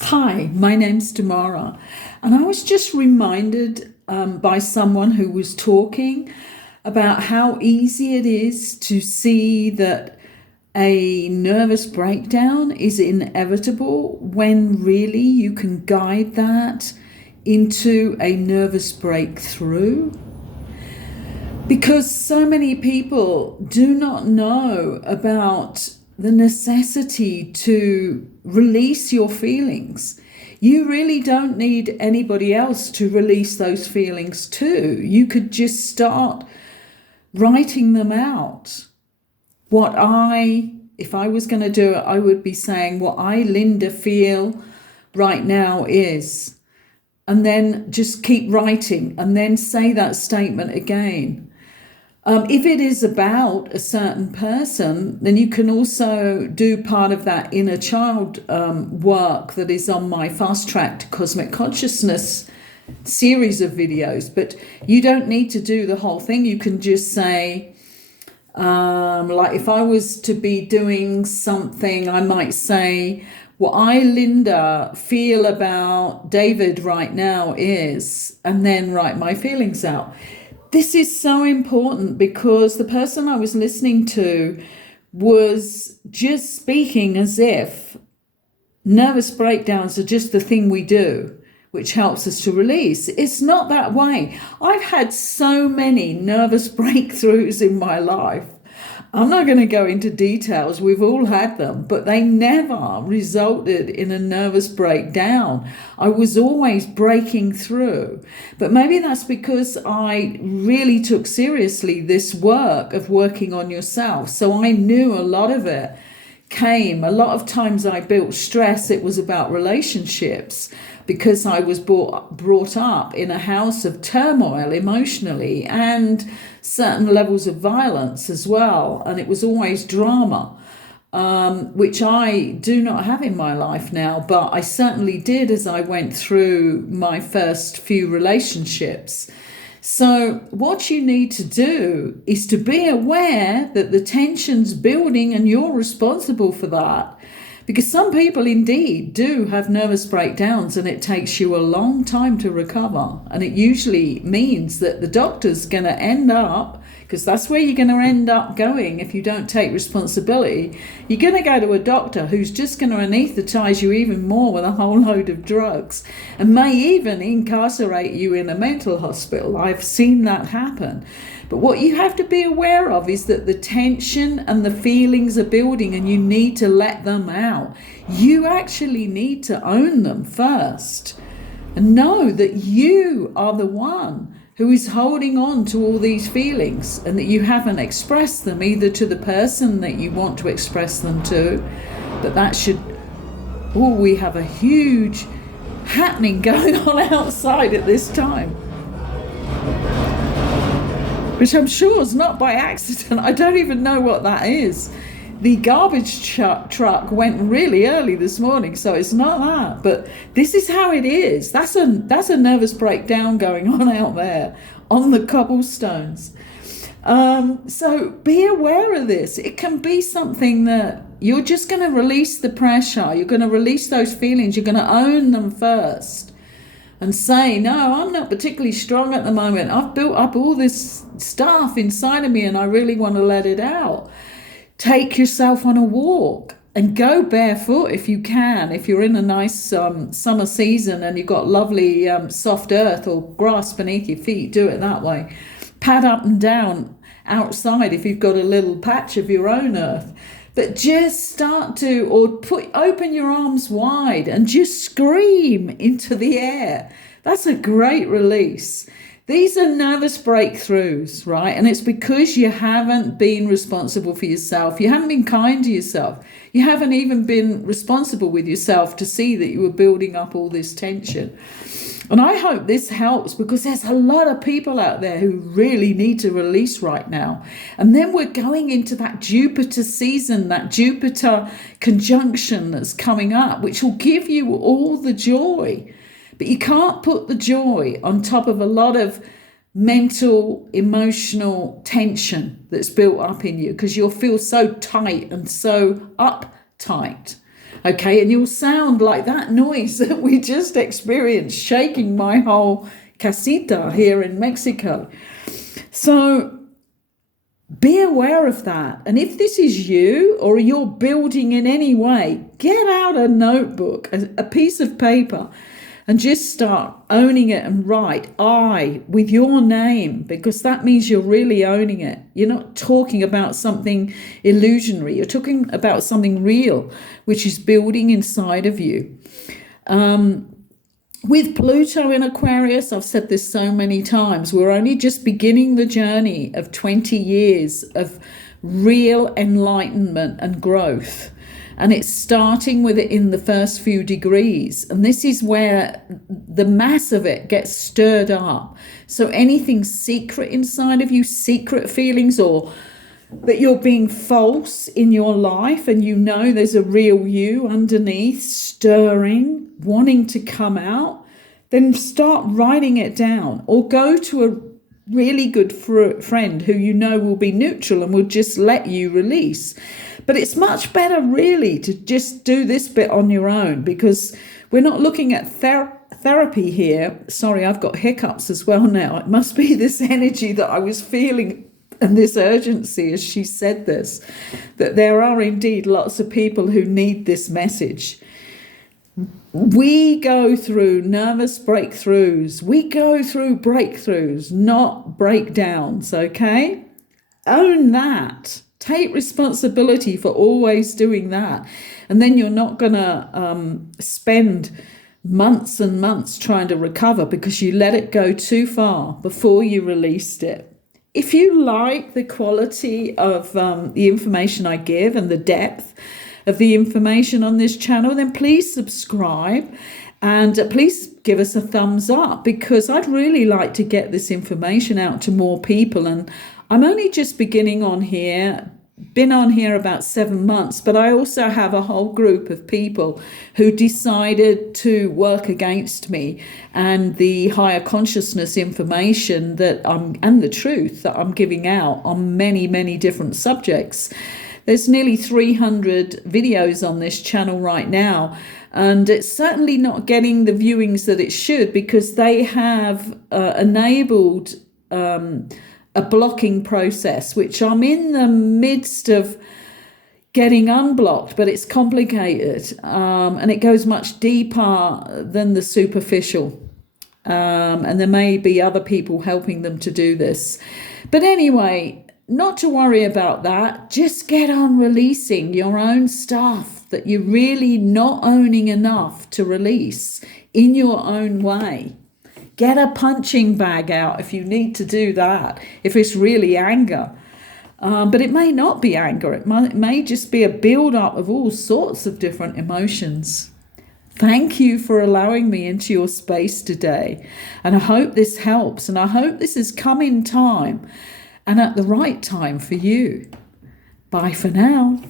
Hi, my name's Tamara, and I was just reminded by someone who was talking about how easy it is to see that a nervous breakdown is inevitable when really you can guide that into a nervous breakthrough. Because so many people do not know about the necessity to release your feelings. You really don't need anybody else to release those feelings to. You could just start writing them out. If I was going to do it, I would be saying what I, Linda, feel right now is, and then just keep writing and then say that statement again. If it is about a certain person, then you can also do part of that inner child work that is on my Fast Track to Cosmic Consciousness series of videos. But you don't need to do the whole thing. You can just say, like if I was to be doing something, I might say, what I, Linda, feel about David right now is, and then write my feelings out. This is so important because the person I was listening to was just speaking as if nervous breakdowns are just the thing we do, which helps us to release. It's not that way. I've had so many nervous breakthroughs in my life. I'm not going to go into details, we've all had them, but they never resulted in a nervous breakdown. I was always breaking through. But maybe that's because I really took seriously this work of working on yourself. So I knew a lot of it came. A lot of times I built stress, it was about relationships because I was brought up in a house of turmoil emotionally and certain levels of violence as well. And it was always drama, which I do not have in my life now, but I certainly did as I went through my first few relationships. So what you need to do is to be aware that the tension's building and you're responsible for that. Because some people indeed do have nervous breakdowns and it takes you a long time to recover. And it usually means that the doctor's going to end up, because that's where you're going to end up going if you don't take responsibility, you're going to go to a doctor who's just going to anesthetize you even more with a whole load of drugs and may even incarcerate you in a mental hospital. I've seen that happen. But what you have to be aware of is that the tension and the feelings are building and you need to let them out. You actually need to own them first and know that you are the one who is holding on to all these feelings and that you haven't expressed them either to the person that you want to express them to. But that should, we have a huge happening going on outside at this time, which I'm sure is not by accident. I don't even know what that is. The garbage truck went really early this morning, so it's not that. But this is how it is. That's a nervous breakdown going on out there on the cobblestones. So be aware of this. It can be something that you're just going to release the pressure. You're going to release those feelings. You're going to own them first. And say, no, I'm not particularly strong at the moment. I've built up all this stuff inside of me and I really want to let it out. Take yourself on a walk and go barefoot if you can. If you're in a nice summer season and you've got lovely soft earth or grass beneath your feet, do it that way. Pad up and down outside if you've got a little patch of your own earth. But just start to, or open your arms wide and just scream into the air. That's a great release. These are nervous breakthroughs, right? And it's because you haven't been responsible for yourself. You haven't been kind to yourself. You haven't even been responsible with yourself to see that you were building up all this tension. And I hope this helps because there's a lot of people out there who really need to release right now. And then we're going into that Jupiter season, that Jupiter conjunction that's coming up, which will give you all the joy. But you can't put the joy on top of a lot of mental, emotional tension that's built up in you because you'll feel so tight and so uptight. Okay, and you'll sound like that noise that we just experienced, shaking my whole casita here in Mexico. So be aware of that. And if this is you or you're building in any way, get out a notebook, a piece of paper, and just start owning it and write I with your name, because that means you're really owning it. You're not talking about something illusionary. You're talking about something real, which is building inside of you. With Pluto in Aquarius, I've said this so many times, we're only just beginning the journey of 20 years of real enlightenment and growth. And it's starting with it in the first few degrees. And this is where the mass of it gets stirred up. So anything secret inside of you, secret feelings, or that you're being false in your life and you know there's a real you underneath, stirring, wanting to come out, then start writing it down, or go to a really good friend who you know will be neutral and will just let you release. But it's much better really to just do this bit on your own, because we're not looking at therapy here. Sorry, I've got hiccups as well now. It must be this energy that I was feeling and this urgency as she said this, that there are indeed lots of people who need this message. We go through nervous breakthroughs. We go through breakthroughs, not breakdowns, okay? Own that. Take responsibility for always doing that. And then you're not going to spend months and months trying to recover because you let it go too far before you released it. If you like the quality of the information I give and the depth of the information on this channel, then please subscribe and please give us a thumbs up, because I'd really like to get this information out to more people. And I'm only just beginning on here, been on here about 7 months, but I also have a whole group of people who decided to work against me and the higher consciousness information that and the truth that I'm giving out on many, many different subjects. There's nearly 300 videos on this channel right now, and it's certainly not getting the viewings that it should, because they have enabled a blocking process, which I'm in the midst of getting unblocked, but it's complicated and it goes much deeper than the superficial. And there may be other people helping them to do this. But anyway, not to worry about that. Just get on releasing your own stuff that you're really not owning enough to release in your own way. Get a punching bag out if you need to do that, if it's really anger. But it may not be anger. It may just be a build-up of all sorts of different emotions. Thank you for allowing me into your space today. And I hope this helps. And I hope this has come in time and at the right time for you. Bye for now.